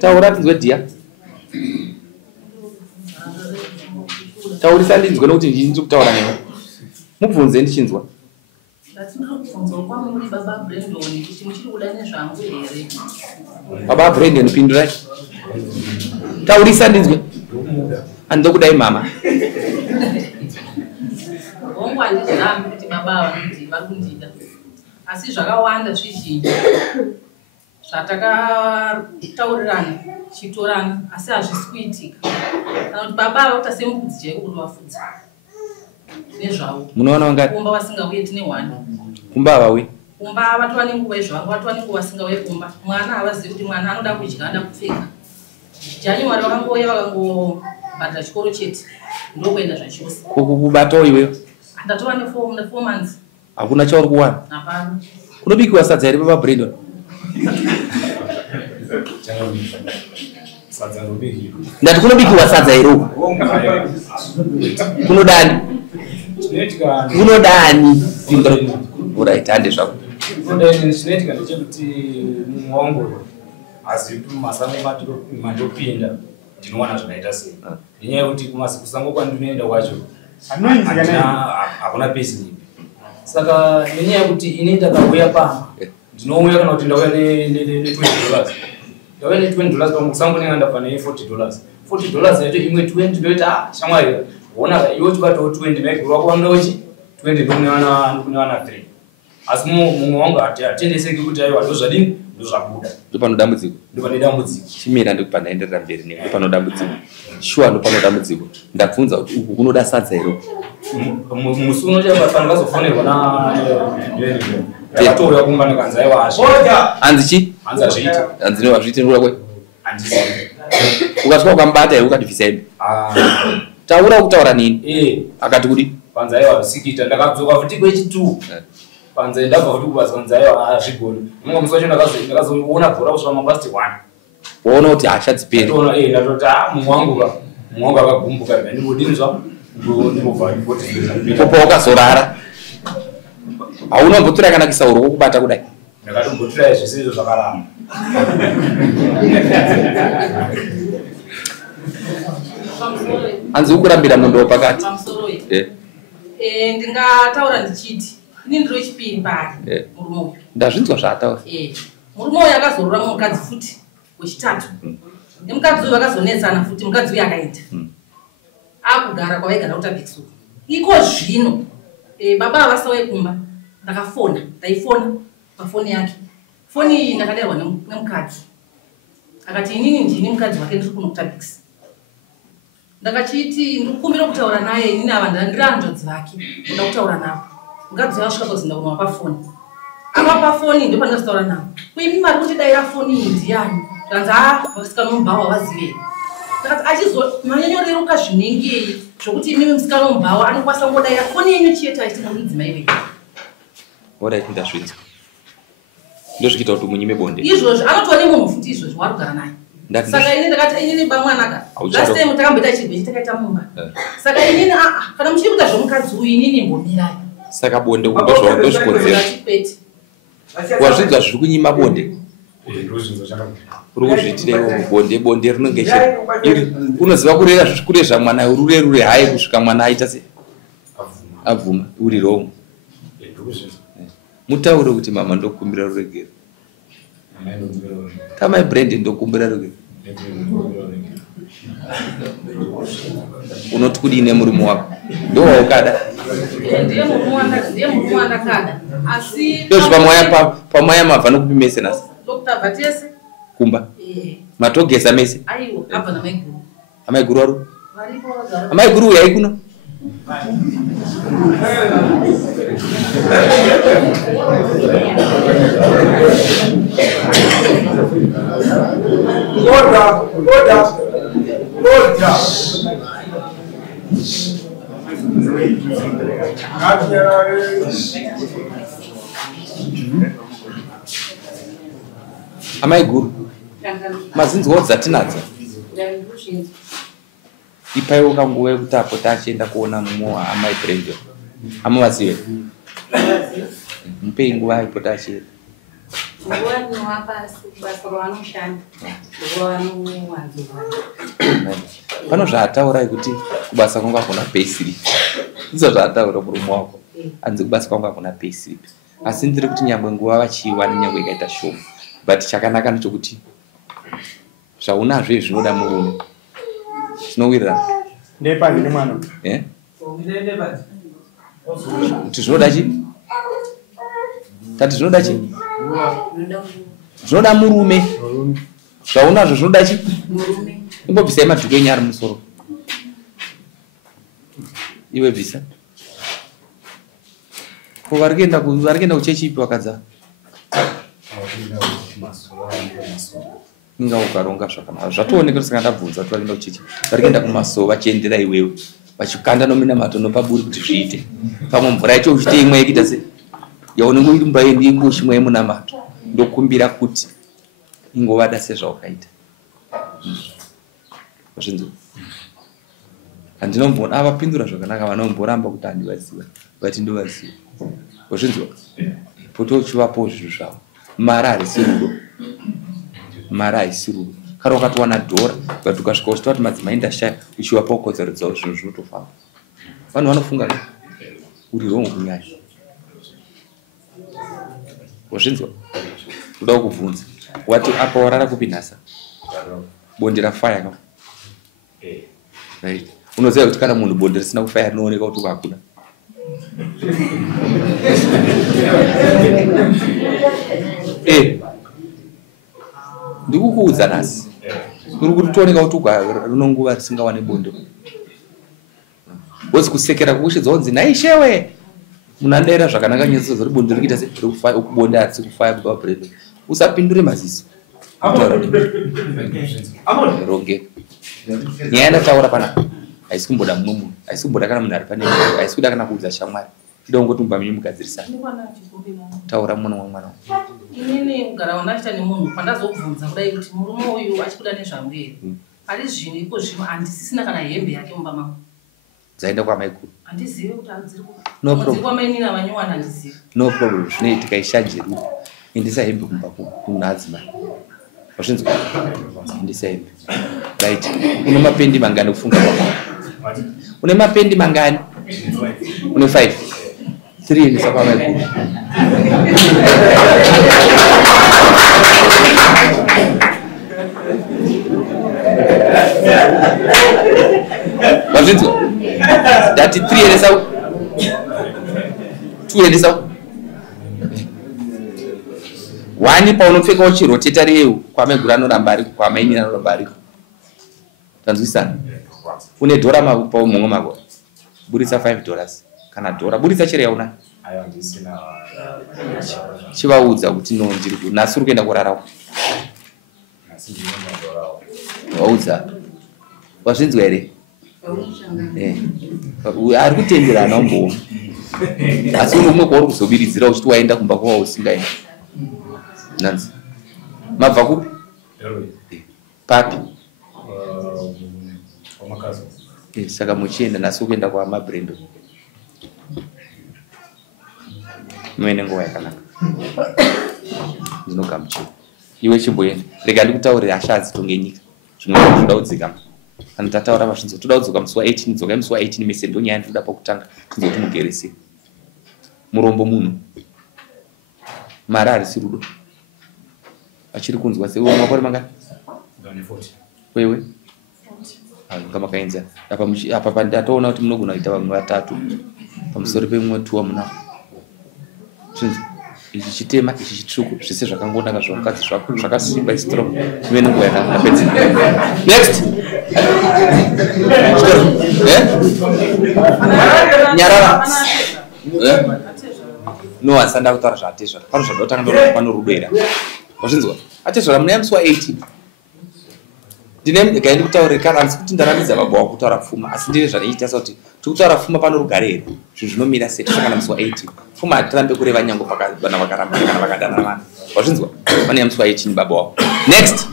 taura tinzwe dia taurisa ndinzwe nokuti ndinzi kutaura newe mubvunze ndichinzwa baba Brandon pindurai taurisa ndinzwe andokudai mama asi zvakawanda zvizhinji zvatakataurirana chitorana asi hazvisi kuitika kana kuti baba vakuita semukudzi chaiwo kunovafudza nezvavo munoona wangati kumba vasingauye tine hwani kumba havawi kumba vatova nenguva yezvavo vatova nenguva vasingauye kumba mwana havazivi kuti mwana anoda kudya anoda kupfeka January vakangouya vakangobhadhira chikoro chete ndokuenda zvachose kubatawo iweyo ndatova ne4 months hakuna chauri kuwana hapana kunobikiwa sadza here baba Brandon ndati kunobikiwa sadza here uku kunodani kunodani right hande zvako chinoitika ndechekuti muongoro asi kuti masango mandopinda ndinowana zvakaita sei nenyaya yekuti kusango kwandinoenda kwacho hakuna pesi saka nenyaya yekuti ini ndakauya pamba ndinouya kana kuti ndauya ne$20 ndauya ne$20 pamukusango nenga ndabva ne$40 yacho imwe 20 ndoita shamwari ona iwe chikatawo 20 maiguru wako wandochi 20 ndokune wana 3 asi mumwe wangu atendeseki kuti aiwa ndozvadini ndozvabuda ndopano dambudziko ndopane dambudziko chimira ndopanaenderera mberi newe ndopano dambudziko shuwa ndopano dambudziko ndabvunza kuti uku kunoda sadza here musi unochafana kazofonerwa ndakatouya kumba ndikanzi aiwa hanzi chi hanzi azviiti hanzi nevazviiti ndura kwe handizivi ukasvika ukamubata here ukati bvisaimbe taura kutaura nini akati kudi panzi aiwa zvisikita ndakadzoka futi kwechi2 panzi ndabva futi kubazwa nzi aiwa hazvigoni munga musi wacho ndakazoona bhora kusvika mapasti 1 waona kuti hasha dziperi ndatoti mumwe wangu akagumbuka ndinodinzwa ndinobva popa wakazorara hauna mbotura kana kisauro kokubata kudai ndakatombotura zvese izvo zvakaramba hanzi ukurambira mundo pakati ndingataura ndichiti ini ndiro chipiri pari murume uyu ndazvinzwa zvaataura murume uyu akazorora mukadzi futi wechitatu nemukadzi uyu vakazonetsana futi mukadzi uyu akaenda akugara kwavaigara kutabiksu iko zvino baba havasauye kumba ndakafona ndaifona pafoni yake foni iyi ndakadarwa nemukadzi akati inini ndini mukadzi wake ndiri kuno kutabikisi ndakachiti ndikukumbira kutaura naye inini ava ndiri anjodzi vake ndoda kutaura navo mukadzi wasvika kozi ndakunwa pafoni apa pafoni ndo pandinotaura navo kuimi mari kutidayira foni iyi ndiyani kanzi vasikanombhawa vazive akati achizomanyonyoreruka zvinengei zvokuti imimi musikanombhawa anokwanisa ngodayira foni yenyu chete aitina mudzimai vei orit ndazvinzwa ndozvikita kuti munyime bonde izvozvo anotova nemunhu futi izvozvo warugara naye saka ini ndakati inini bamwanaka last time takamboita chirwe chitakaita mumba saka inini kana muchiri kuita zvomukadzi uyu inini mbomirai saka bonde ndozvikonzera wazvinzwa zviri kunyima bonde uri kuzviitirewo bonde rinenge unoziva kureza mwana rure hayi kusvika mwana aita se abvuma uri romo mutaure kuti mama ndokumbira ruregero tamai Brandon ndokumbira ruregero unoti kudii murume wako ndowaukada ndiye murume wandakada asi ndozvi pamwaya mabva nokupi mese nasi ndokutabva tese kumba matogesa mese aiwa abva namaiguru amaiguru wari varipo vagara amaiguru uyu aikuno amaiguru mazinzwawo dzatinadzo ipaiwo kanguva yekuti apota achienda kuona mumwe waamai Brandon amuvazive mupei nguva aipota achienda Wani hapa basa wanoshanda. Wanu wanzu. Pano zvataura kuti kubasa kwanga kuna payslip. Izvo zvataura murume wako. Anzi kubasa kwanga kuna payslip. Asi ndiri kuti nyangwe nguva vachiwana nyangwe ikaita shoma. But chakanaka ndechokuti zvaunazvo izvi zvinoda murume. Zvinowirira. Ndepazi nemwana. Kuti zvinoda chi? Tati zvinoda chi? Zvinoda murume. Zvaunazvo zvinoda chi? Murume. Imbobvisai madhuku enyara musoro. Iwe bvisa. Ko varikuenda kuchechi ipi wakadza? Inga ukaronga zvakanaka. Zvatooneka kuti ndabvunza kuti varikuenda kuchechi. Varikuenda kumasowa vachiendera iwewe. Vachikanda nominamato nopaburi kuti zviite. Pamwe mvura yacho uchite imwe yekuita se. Yaunenge uri mumba yendi ingoshimwe yemunamato. Ndokumbira kuti ingovada sezvaukaita. Zvinzo. Andinombona avapindura zvakanaka vanomboramba kuti andivaziva. But ndovaziva. Zvinzo. Poto chivapo zvinhu zvavo. Mara harisi rudo. Mara harisi rudo. Kana wakatowana dhora, but ukasvika uchita kuti madzimai ndashaya uchivapo kodzero dzavo zvinhu zvinotofamba. Vanhu vanofunga uri wrong kunyanya. Zvinzo. Kuda kuvhunza. Wati apa warara kupi nhasa? Bonde rafaya ka. Right. Unoziva kuti kana munhu bonde risina kufaya rinooneka kuti hakuna. Ndikukuudza nhasi. Kuri kuti tooneka kuti rinonguva risingawane bonde. Wozi kusekera kuushidza wonzi naishewe. Munhu andaira zvakanaka nyeso zori bonde rikuita se kufaya ukubonda asi kufaya kubva bread. Usapindure maziso. Ronge. Nyaya ndataura pana. Haisi kumboda mumwe munhu. Haisi kumboda kana munhu ari pane. Haisi kuda kana kuudza shamwari. Ndoda ngoti mubva mugadzirisana. Taura mwana wamwana. Inini kugara unaita nemunhu pandazobvunza kudai kuti murume uyu achikuda nezvangu ere. Ari zvinhu iko zvino handisisina kana hembe yake mumba mangu. Dzaenda kwamaikuru. Handizivi kuti adziri No problem. kwamaini navanyuwana handizivi. No problem. Zvinoitika ishanjeru. Endisa hembe kumba kumadzimai. Wazvinzwa? Endisa hembe. Right. Une mapendi mangani kufunga kwako? Une mapendi mangani? Une 5. 3 endisa kwamaikuru. Wazvinzwa? Dati 3 endisa 2 endisa 1 paunopfekawo chiroteta reu kwamegura anoramba ari kwamaini anoramba ari. Tanzwisana? Une dhora paumhongo mako. Buritsa $5 kana dhora. Buritsa chero yauna. Chivaudza kuti no ndiri nhasi uri kuenda kurarawo. Waudza. Wazvinzwa here? Ari kutenderana umboona. Asi umwe kwauri kuzobiridzira uchiti waenda kumba kwavo usingaenda. Nanzi. Mabva kupi? Papi? Saka muchienda nhasi kuenda kwamabrendo. Muene nguva yakanaka. Ndinogamuchira. Iwe chimboenda. Rega ndikutaurire ashazi tonge nyika. Zvimwe zvoda kudzika. Kana tataura pazvinzo toda kudzoka musi wa18, dzoka musi wa18 mese ndo nyaya ndoda pakutanga tinzoti mugerese. Murombo munhu. Mara harisi rudo. Achiri kunzwa sewe makore mangani? 40. Wewe? Kama kaenza. Apa pandatoona kuti munogona kuita vamwe vatatu. Pamusoro pemwe 2 muna. Zvinzi. Ichi chitema, ichi chitsvuku, zvese zvakangonaka zvakadzi zvako zvakasimba strong. Iwe nenguva yakapedza. Next. Nyarara. No asanda kutaura zvatezva. Pano zvadotanga ndo pano rubera. Wazvinzwa? Atezva muna musi wa18. Ndine gaindi kutaura kana asi kuti ndaramidza baba wako kutaura pfuma asi ndine zvanoita kuti tikutaura pfuma pano rugare zvinhu zvinomira sei kana musi wa18 pfuma atirambe kureva nyango pakana vakaramba kana vakadana vanhu wazvinzwa pane musi wa18 baba wako next